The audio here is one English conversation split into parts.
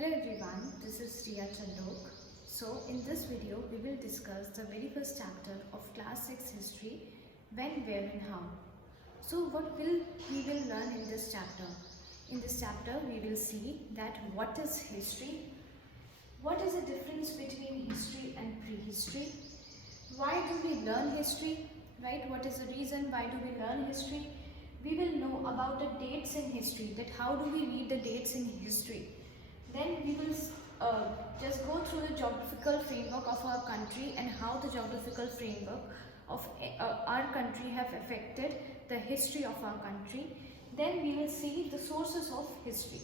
Hello everyone, this is Riya Chandok. So in this video we will discuss the very first chapter of class 6 history, when, where and how. So what we will learn in this chapter? In this chapter we will see that what is history, what is the difference between history and prehistory, why do we learn history, right? What is the reason why do we learn history? We will know about the dates in history, that how do we read the dates in history. Then we will just go through the geographical framework of our country and how the geographical framework of our country have affected the history of our country. Then we will see the sources of history.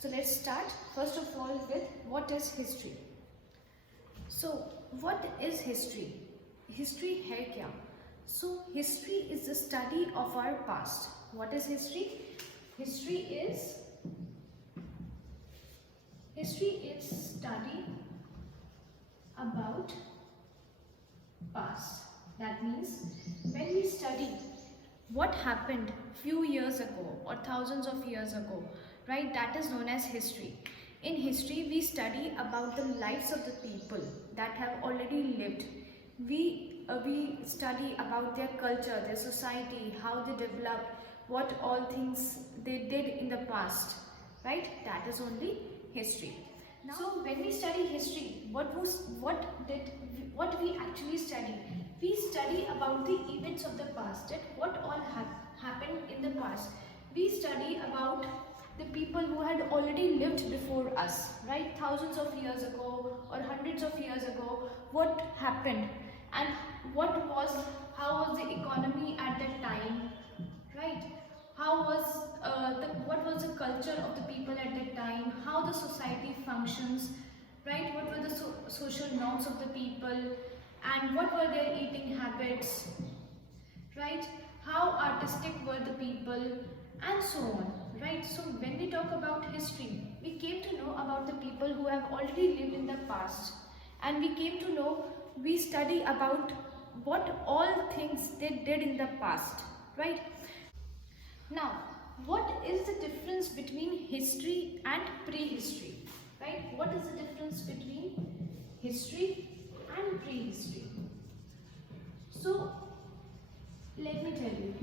So let's start first of all with what is history. So what is history? History hai kya? So history is the study of our past. What is history? History is study about past. That means when we study what happened few years ago or thousands of years ago, right, that is known as history. In history we study about the lives of the people that have already lived. We study about their culture, their society, how they developed, what all things they did in the past, right? That is only history. Now, so when we study history, what we actually study? We study about the events of the past, that what all happened in the past. We study about the people who had already lived before us, right? Thousands of years ago or hundreds of years ago, what happened and how was the economy at that time, right? What was the culture of the people at that time, how the society functions, right? What were the social norms of the people and what were their eating habits, right? How artistic were the people and so on, right? So when we talk about history, we came to know about the people who have already lived in the past, and we came to know, we study about what all things they did in the past, right? Now, what is the difference between history and prehistory, right? What is the difference between history and prehistory? So, let me tell you.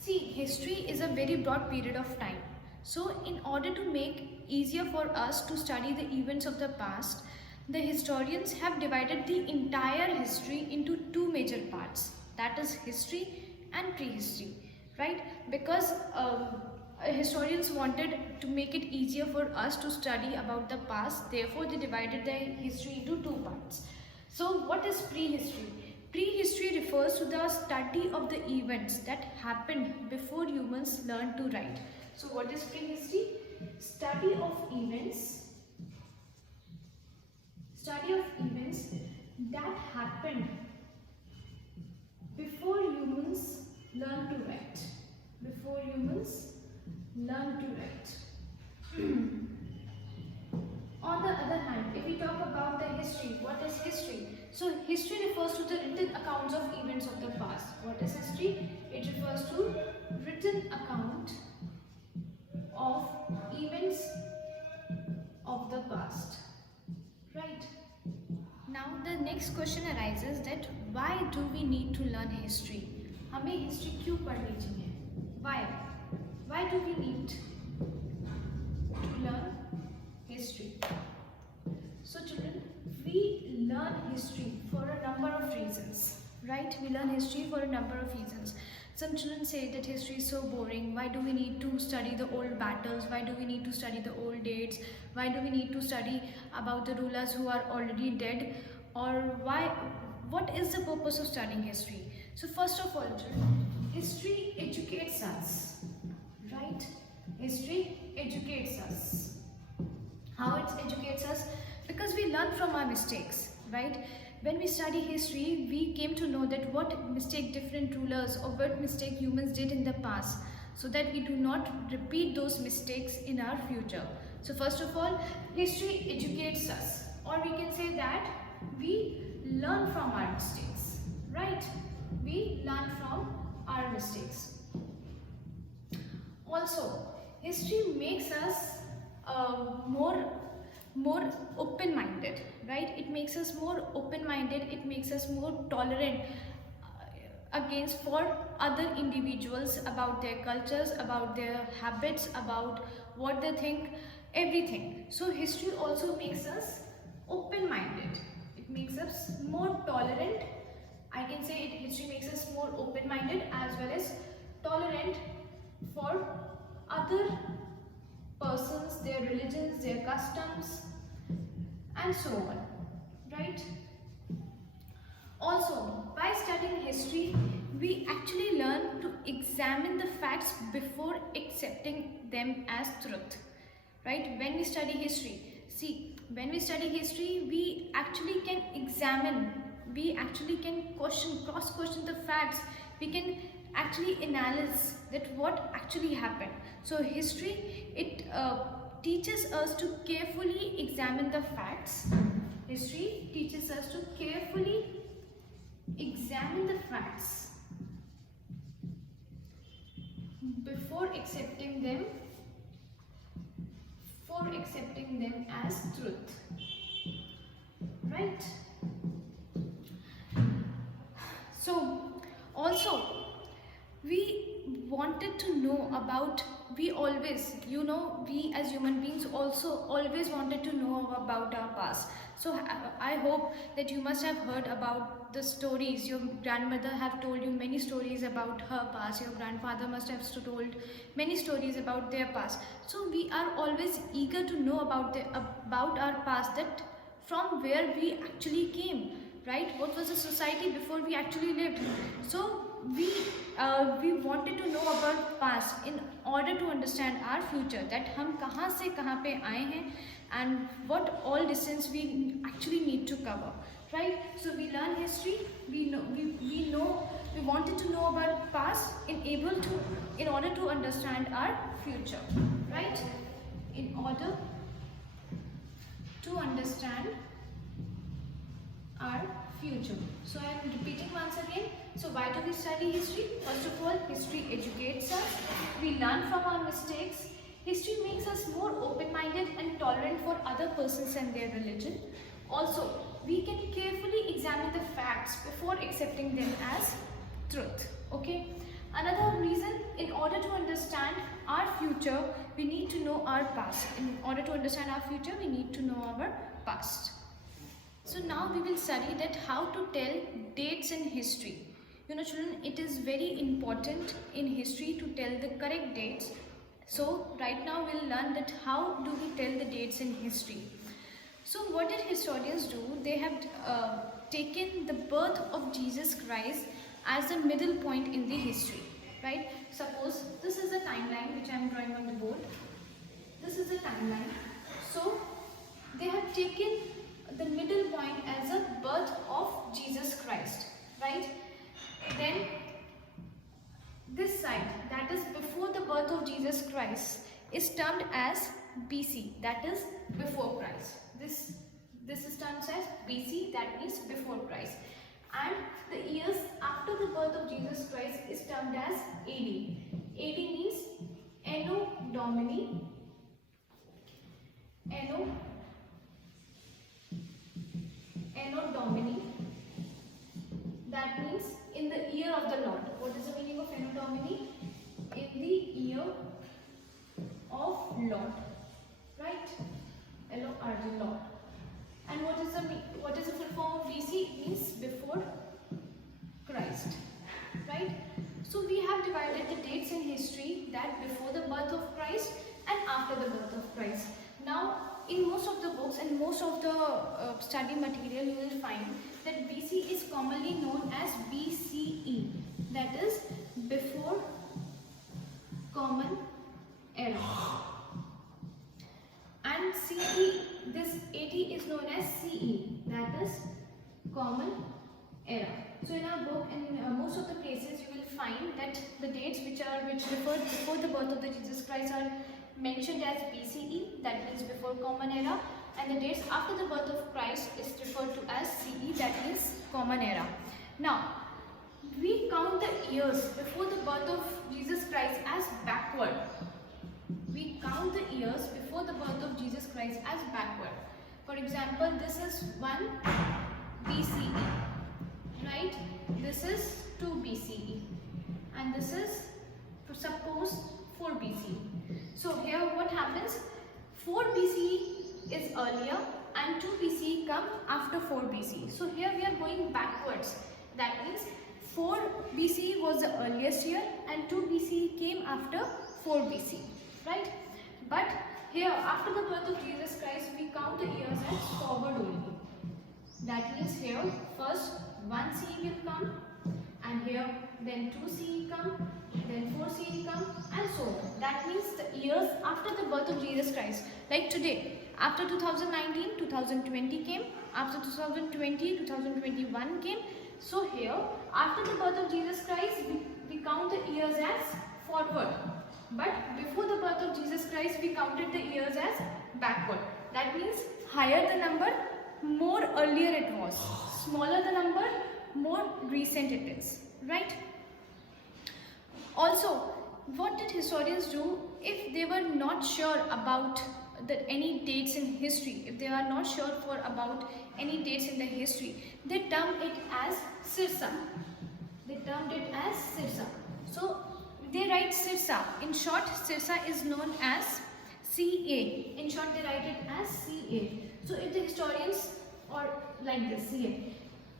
See, history is a very broad period of time. So, in order to make easier for us to study the events of the past, the historians have divided the entire history into two major parts, that is history and prehistory, right? Because historians wanted to make it easier for us to study about the past, therefore they divided the history into two parts. So what is prehistory? Prehistory refers to the study of the events that happened before humans learned to write. So what is prehistory? Study of events that happened before humans learned to write. On the other hand, if we talk about the history, what is history? So history refers to the written accounts of events of the past. What is history? It refers to written account of events of the past, right? Now the next question arises that why do we need to learn history? हमें history क्यों पढ़नी चाहिए? Why do we need to learn history? So children, we learn history for a number of reasons, right? We learn history for a number of reasons. Some children say that history is so boring. Why do we need to study the old battles? Why do we need to study the old dates? Why do we need to study about the rulers who are already dead? Or what is the purpose of studying history? So first of all, children, history educates us, right? History educates us. How it educates us? Because we learn from our mistakes, right? When we study history, we came to know that what mistake different rulers or what mistake humans did in the past, so that we do not repeat those mistakes in our future. So first of all, history educates us, or we can say that we learn from our mistakes, right? We learn from our mistakes. Also, history makes us more more open-minded, right? It makes us more open-minded, it makes us more tolerant against for other individuals, about their cultures, about their habits, about what they think, everything. So history also makes us open-minded, it makes us more tolerant. I can say history makes us more open-minded as well as tolerant for other persons, their religions, their customs, and so on, right? Also, by studying history, we actually learn to examine the facts before accepting them as truth, right? When we study history, see, when we study history, we actually can examine, we actually can question, cross-question the facts, we can actually analyze that what actually happened. So history, it teaches us to carefully examine the facts. History teaches us to carefully examine the facts before accepting them, as truth, right? So also we wanted to know about, we always, you know, we as human beings also always wanted to know about our past. So I hope that you must have heard about the stories. Your grandmother have told you many stories about her past, your grandfather must have told many stories about their past. So we are always eager to know about our past, that from where we actually came, right? What was the society before we actually lived? So we wanted to know about past in order to understand our future, that हम कहाँ से कहाँ पे आए हैं and what all distance we actually need to cover, right? So we learn history, we wanted to know about past in order to understand our future, right? In order to understand our future. So I am repeating once again. So why do we study history? First of all, history educates us. We learn from our mistakes. History makes us more open-minded and tolerant for other persons and their religion. Also, we can carefully examine the facts before accepting them as truth. Okay. Another reason, in order to understand our future, we need to know our past. In order to understand our future, we need to know our past. So now we will study that how to tell dates in history. You know children, it is very important in history to tell the correct dates. So right now we'll learn that how do we tell the dates in history. So what did historians do? They have taken the birth of Jesus Christ as the middle point in the history, right? Suppose this is the timeline which I am drawing on the board. This is the timeline. So they have taken the middle point as a birth of Jesus Christ, right? Then this side, that is before the birth of Jesus Christ, is termed as BC, that is before Christ. This is termed as BC, that means before Christ. And the years after the birth of Jesus Christ is termed as AD. AD means Anno Domini. Anno Domini, that means in the year of the Lord. What is the meaning of Anno Domini? In the year of Lord, right? LORD, Lord. And what is the full form of BC? It means before Christ, right? So we have divided the dates in history, that before the birth of Christ and after the birth of Christ. Now, in most of the books and most of the study material, you will find that BC is commonly known as BCE, that is before Common Era. And CE, this 80 is known as CE, that is Common Era. So in our book, in most of the places, you will find that the dates which refer before the birth of the Jesus Christ are mentioned as BCE, that means before Common Era, and the dates after the birth of Christ is referred to as CE, that means Common Era. Now, we count the years before the birth of Jesus Christ as backward. we count the years before the birth of Jesus Christ as backward. For example, this is 1 BCE, right? This is 2 BCE, and this is, suppose, 4 BCE. So here what happens? 4 BCE is earlier and 2 BCE come after 4 BCE. So here we are going backwards. That means 4 BCE was the earliest year and 2 BCE came after 4 BCE, right? But here after the birth of Jesus Christ, we count the years as forward only. That means here first 1 CE will come, and here then 2 CE come, then 4 CE come, and so on. That means the years after the birth of Jesus Christ. Like today, after 2019, 2020 came, after 2020, 2021 came. So here, after the birth of Jesus Christ, we count the years as forward. But before the birth of Jesus Christ, we counted the years as backward. That means higher the number, more earlier it was. Smaller the number, more recent it is, right? Also, what did historians do if they were not sure about any dates in history? If they are not sure about any dates in the history, they termed it as Sirsa. They termed it as Sirsa. So they write Sirsa. In short, Sirsa is known as CA. In short, they write it as CA. So if the historians, or like this, CA.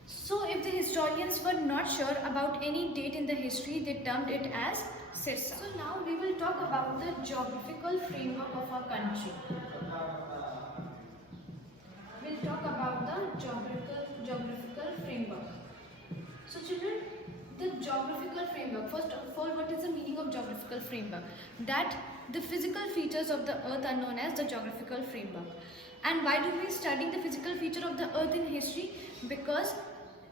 So if the historians were not sure about any date in the history, they termed it as Sirsa. So now we will talk about the geographical framework of our country. We'll talk about the geographical framework. So children, the geographical framework. First of all, what is the meaning of geographical framework? That the physical features of the earth are known as the geographical framework. And why do we study the physical feature of the earth in history? Because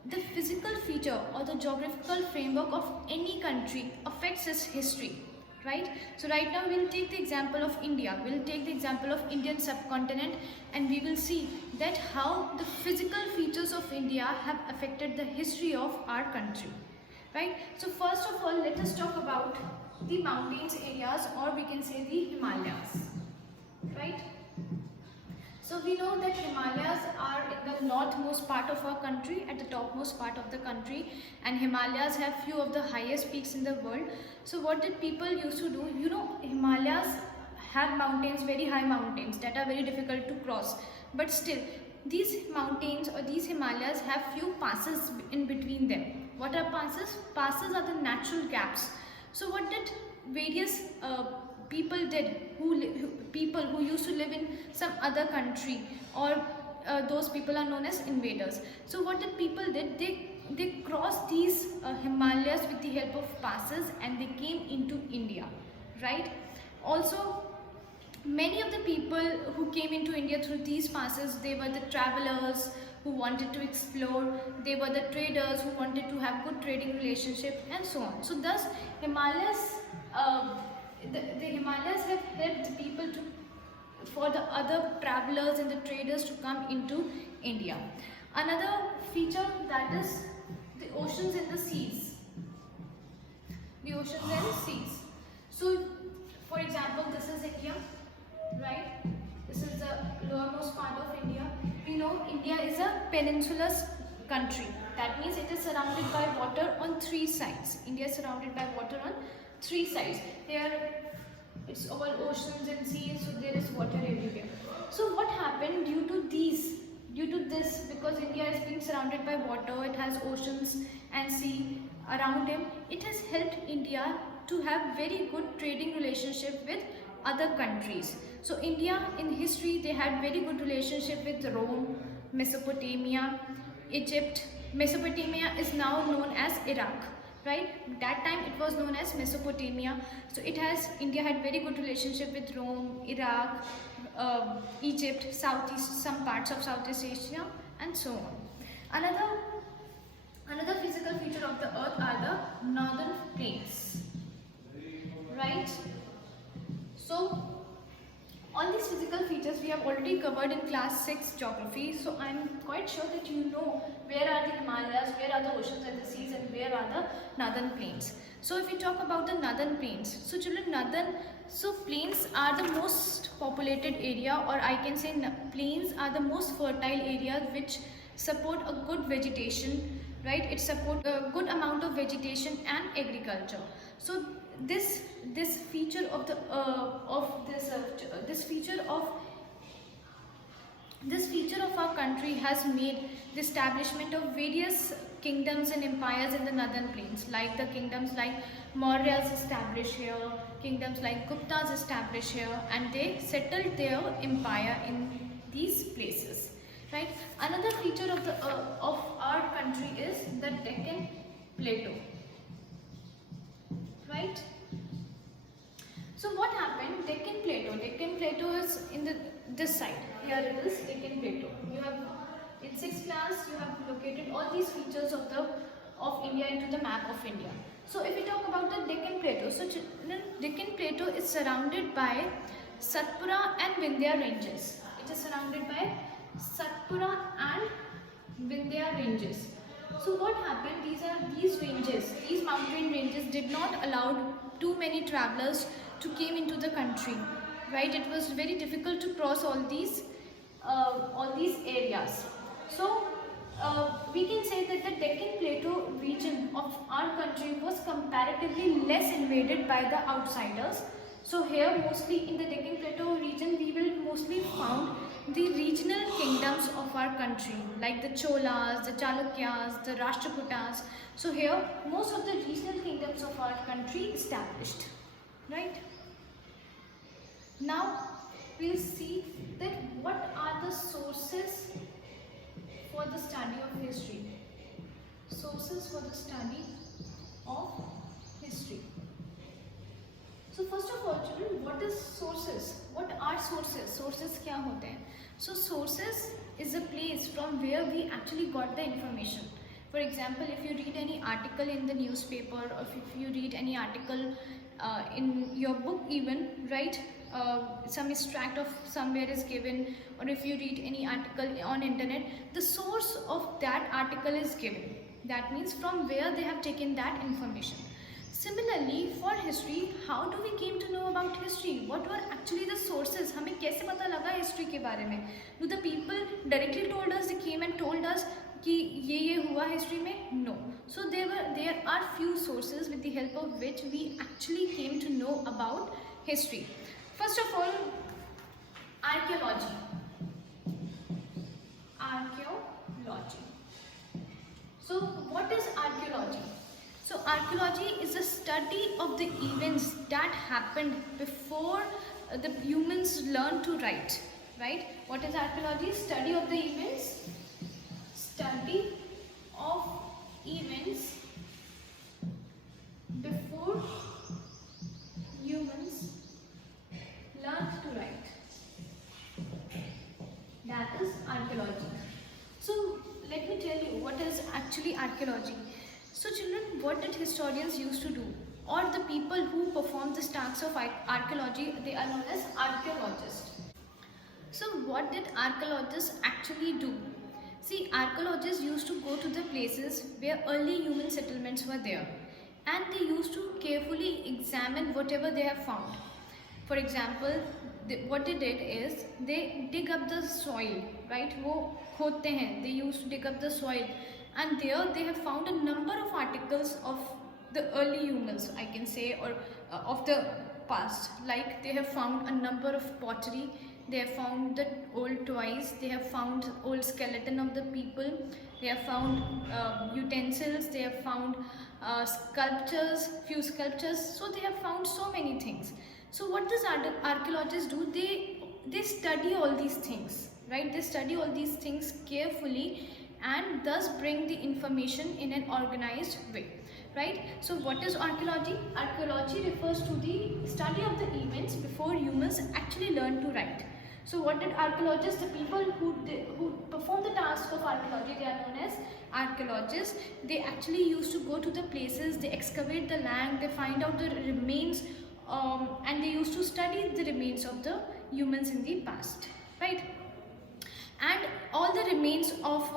the physical feature or the geographical framework of any country affects its history, right? So right now we'll take the example of India. We'll take the example of Indian subcontinent, and we will see that how the physical features of India have affected the history of our country, right? So first of all, let us talk about the mountains areas, or we can say the Himalayas, right? So we know that Himalayas are in the northmost part of our country, at the topmost part of the country, and Himalayas have few of the highest peaks in the world. So what did people used to do? You know, Himalayas have mountains, very high mountains that are very difficult to cross. But still, these mountains or these Himalayas have few passes in between them. What are passes? Passes are the natural gaps. So what did various people did, people who used to live in some other country, or those people are known as invaders. So what did people did? They crossed these Himalayas with the help of passes, and they came into India, right? Also, many of the people who came into India through these passes, they were the travelers who wanted to explore, they were the traders who wanted to have good trading relationship, and so on. So thus Himalayas, the Himalayas have helped people for the other travelers and the traders to come into India. Another feature, that is the oceans and the seas. The oceans and seas. So for example, this is India, right? This is the lowermost part of India. We know India is a peninsular country. That means it is surrounded by water on 3 sides. India is surrounded by water on 3 sides. Here it's all oceans and seas, so there is water everywhere. So what happened due to this, because India is being surrounded by water, it has oceans and sea around him, it has helped India to have very good trading relationship with other countries. So India in history, they had very good relationship with Rome, Mesopotamia, Egypt. Mesopotamia is now known as Iraq, right? That time it was known as Mesopotamia. So India had very good relationship with Rome, Iraq, Egypt, some parts of Southeast Asia, and so on. Another physical feature of the earth are the northern plains, right? So All these physical features we have already covered in class 6 geography, so I'm quite sure that you know where are the Himalayas, where are the oceans and the seas, and where are the northern plains. So if we talk about the northern plains, so children, plains are the most populated area, or I can say plains are the most fertile areas which support a good vegetation, right? It support a good amount of vegetation and agriculture. So this feature of the this feature of our country has made the establishment of various kingdoms and empires in the northern plains, like the kingdoms like Mauryas established here, kingdoms like Guptas established here, and they settled their empire in these places, right? Another feature of our country is the Deccan Plateau, right? So what happened? Deccan Plateau is in this side. Here it is, Deccan Plateau. You have in 6th class you have located all these features of India into the map of India. So if we talk about the Deccan Plateau, so Deccan Plateau is surrounded by Satpura and Vindhya ranges. It is surrounded by Satpura and Vindhya ranges. So what happened? These mountain ranges did not allow too many travelers to came into the country, right? It was very difficult to cross all these areas. So we can say that the Deccan Plateau region of our country was comparatively less invaded by the outsiders. So here mostly in the Deccan Plateau region we will mostly found the regional kingdoms of our country, like the Cholas, the Chalukyas, the Rashtrakutas. So here most of the regional kingdoms of our country established, right? Now we'll see that what are the sources for the study of history. Sources for the study of history. So first of all children, what is sources? What are sources? Sources क्या होते हैं? So sources is a place from where we actually got the information. For example, if you read any article in the newspaper, or if you read any article in your book even, right? Some extract of somewhere is given, or if you read any article on internet, the source of that article is given. That means from where they have taken that information. Similarly, for history, how do we came to know about history? What were actually the sources? हमें कैसे पता लगा history के बारे में? Do the people directly told us? They came and told us कि ये हुआ history में? No. So there are few sources with the help of which we actually came to know about history. First of all, archaeology. Archaeology. So what is archaeology? So archaeology is a study of the events that happened before the humans learned to write, right? What is archaeology? Study of the events. Study of events before humans learned to write. That is archaeology. So let me tell you what is actually archaeology. So children, what did historians used to do? Or the people who perform the tasks of archaeology, they are known as archaeologists. So what did archaeologists actually do? See, archaeologists used to go to the places where early human settlements were there, and they used to carefully examine whatever they have found. For example, what they did is they dig up the soil, right? वो खोदते हैं. They used to dig up the soil, and there they have found a number of articles of the early humans, I can say, or of the past. Like they have found a number of pottery, they have found the old toys, they have found old skeleton of the people, they have found utensils, they have found few sculptures. So they have found so many things. So what does archaeologists do? They study all these things, right? They study all these things carefully and thus bring the information in an organized way, right? So what is archaeology? Archaeology refers to the study of the events before humans actually learned to write. So what did archaeologists, the people who perform the task of archaeology, they are known as archaeologists. They actually used to go to the places, they excavate the land, they find out the remains, and they used to study the remains of the humans in the past, right? And all the remains of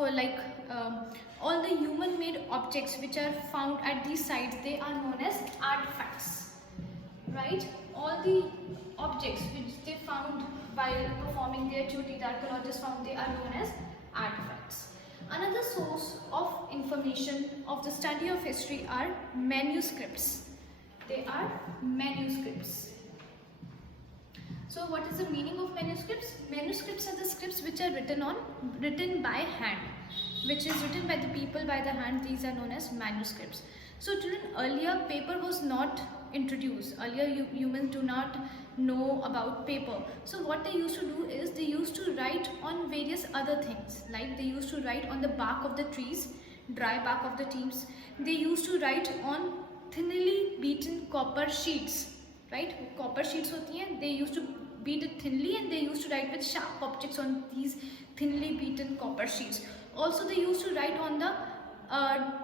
all the human made objects which are found at these sites, they are known as artifacts, right? All the objects which they found while performing their duty, the archaeologists found, they are known as artifacts. Another source of information of the study of history are manuscripts. They are manuscripts. So what is the meaning of manuscripts? Manuscripts are the scripts which are written by hand, which is written by the people by the hand. These are known as manuscripts. So children, earlier paper was not introduced. Earlier humans do not know about paper. So what they used to do is they used to write on various other things. Like they used to write on the bark of the trees, dry bark of the trees. They used to write on thinly beaten copper sheets, right? Copper sheets होती हैं, they used to beat it thinly and they used to write with sharp objects on these thinly beaten copper sheets. Also they used to write on the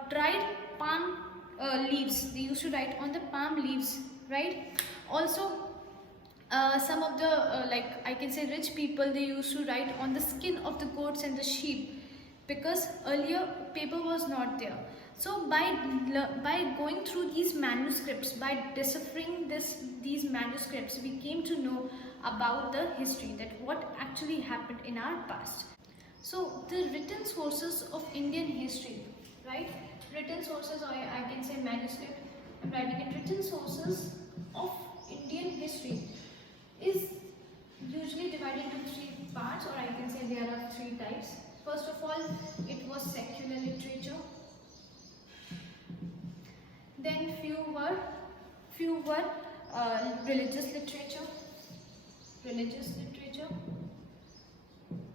dried palm leaves. They used to write on the palm leaves, right? Also some of the I can say rich people, they used to write on the skin of the goats and the sheep, because earlier paper was not there. So by going through these manuscripts, by deciphering these manuscripts, we came to know about the history, that what actually happened in our past. So the written sources of Indian history, right? Written sources, or I can say manuscript, I'm writing it, written sources of Indian history is usually divided into three parts, or I can say there are three types. First of all, it was secular literature. Then few were religious literature,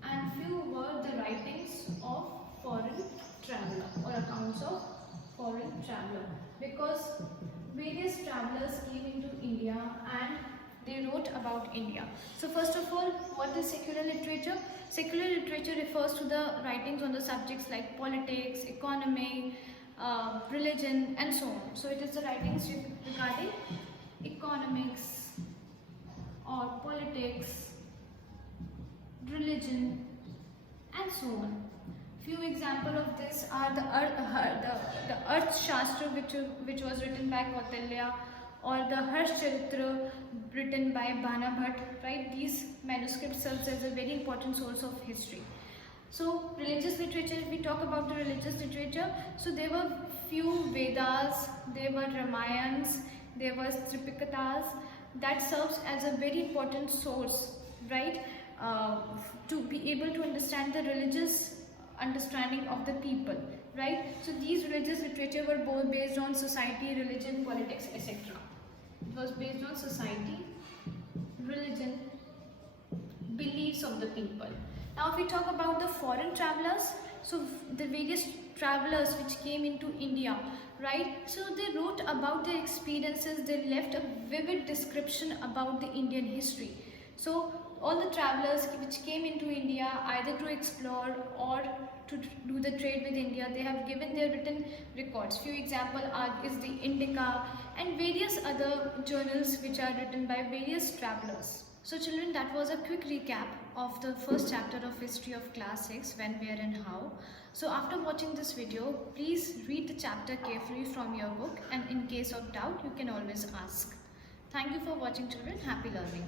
and few were the writings of foreign traveler, or accounts of foreign traveler, because various travelers came into India and they wrote about India. So first of all, what is secular literature? Secular literature refers to the writings on the subjects like politics, economy, religion and so on. So it is the writings regarding economics or politics, religion and so on. Few examples of this are the Arth Shastra, which was written by Kautilya, or the Harsh Charitra written by Bana Bhatt, right? These manuscripts serve as a very important source of history. So religious literature, if we talk about the religious literature, so there were few Vedas, there were Ramayans, there was Tripikatas, that serves as a very important source, right? To be able to understand the religious understanding of the people, right? So these religious literature were both based on society, religion, politics, etc. It was based on society, religion, beliefs of the people. Now if we talk about the foreign travelers, so the various travelers which came into India, right? So they wrote about their experiences, they left a vivid description about the Indian history. So all the travelers which came into India either to explore or to do the trade with India, they have given their written records. Few examples is the Indica and various other journals which are written by various travelers. So children, that was a quick recap of the first chapter of History of Class 6, When, Where and How. So after watching this video, please read the chapter carefully from your book, and in case of doubt, you can always ask. Thank you for watching children. Happy learning.